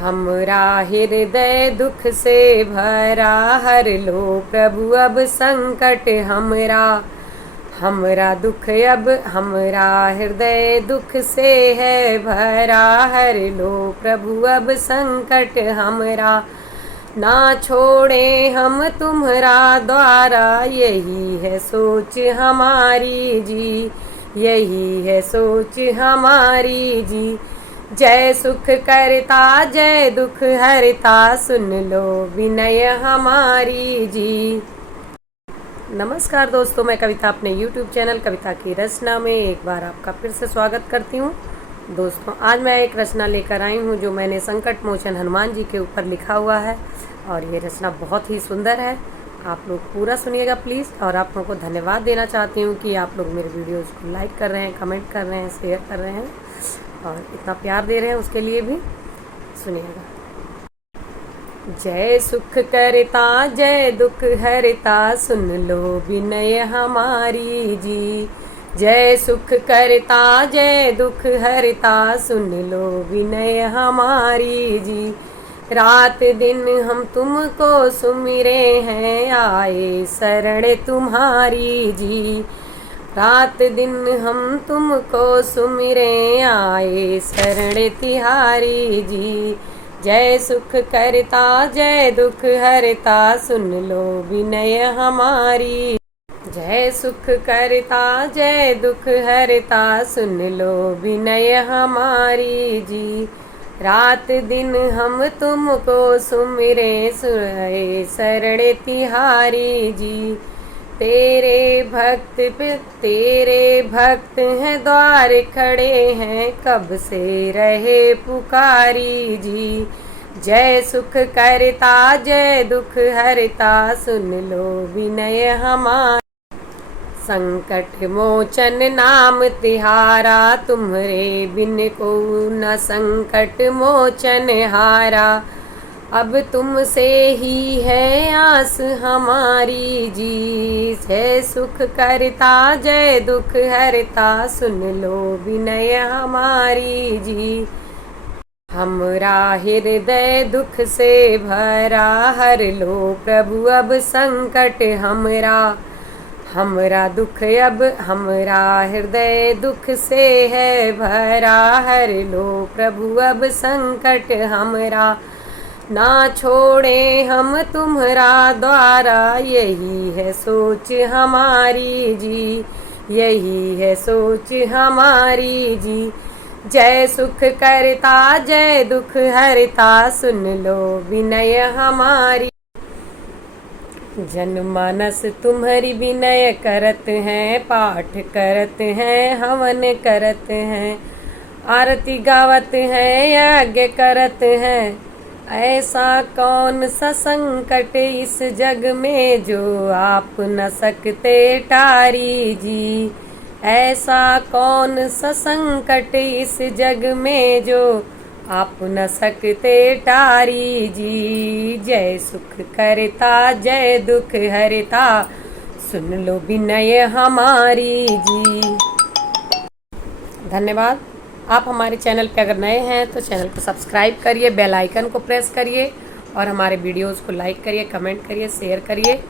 हमरा हृदय दुख से भरा, हर लो प्रभु अब संकट हमरा। हमरा दुख अब, हमरा हृदय दुख से है भरा, हर लो प्रभु अब संकट हमरा। ना छोड़े हम तुम्हारा द्वारा, यही है सोच हमारी जी, यही है सोच हमारी जी। जय सुख करता जय दुख हरता, सुन लो विनय हमारी जी। नमस्कार दोस्तों, मैं कविता अपने YouTube चैनल कविता की रचना में एक बार आपका फिर से स्वागत करती हूँ। दोस्तों, आज मैं एक रचना लेकर आई हूँ जो मैंने संकट मोचन हनुमान जी के ऊपर लिखा हुआ है और ये रचना बहुत ही सुंदर है। आप लोग पूरा सुनिएगा प्लीज़। और आप लोगों को धन्यवाद देना चाहती हूँ कि आप लोग मेरे वीडियोज़ को लाइक कर रहे हैं, कमेंट कर रहे हैं, शेयर कर रहे हैं और इतना प्यार दे रहे हैं, उसके लिए भी सुनिएगा। जय सुख करता जय दुख हरता, सुन लो विनय हमारी जी। जय सुख करता जय दुख हरता, सुन लो विनय हमारी जी। रात दिन हम तुमको सुमिरे हैं, आए शरण तुम्हारी जी। रात दिन हम तुमको सुमिरे, आए शरण तिहारी जी। जय सुख करता जय दुख हरता, सुन लो विनय हमारी। जय सुख करता जय दुख हरता, सुन लो विनय हमारी जी। रात दिन हम तुमको सुमिरे, सुनाए शरण तिहारी जी। तेरे भक्त हैं द्वार खड़े हैं, कब से रहे पुकारी जी। जय सुख करता जय दुख हरता, सुन लो विनय हमारा। संकट मोचन नाम तिहारा, तुम्हारे बिन को न संकट मोचन हारा। अब तुमसे ही है आस हमारी जी। जय सुख करता जय दुख हरता, सुन लो विनय हमारी जी। हमरा हृदय दुख से भरा, हर लो प्रभु अब संकट हमरा। हमरा दुख अब, हमरा हृदय दुख से है भरा, हर लो प्रभु अब संकट हमरा। ना छोड़े हम तुम्हारा द्वारा, यही है सोच हमारी जी, यही है सोच हमारी जी। जय सुख करता जय दुख हरता, सुन लो विनय हमारी। जनमानस तुम्हारी विनय करत हैं, पाठ करत हैं, हवन करत हैं, आरती गावत हैं, यज्ञ करत हैं। ऐसा कौन सा संकट इस जग में जो आप न सकते टारी जी। ऐसा कौन सा संकट इस जग में जो आप न सकते टारी जी। जय सुख करता जय दुख हरता, सुन लो विनय हमारी जी। धन्यवाद। आप हमारे चैनल पे अगर नए हैं तो चैनल को सब्सक्राइब करिए, बेल आइकन को प्रेस करिए और हमारे वीडियोज़ को लाइक करिए, कमेंट करिए, शेयर करिए।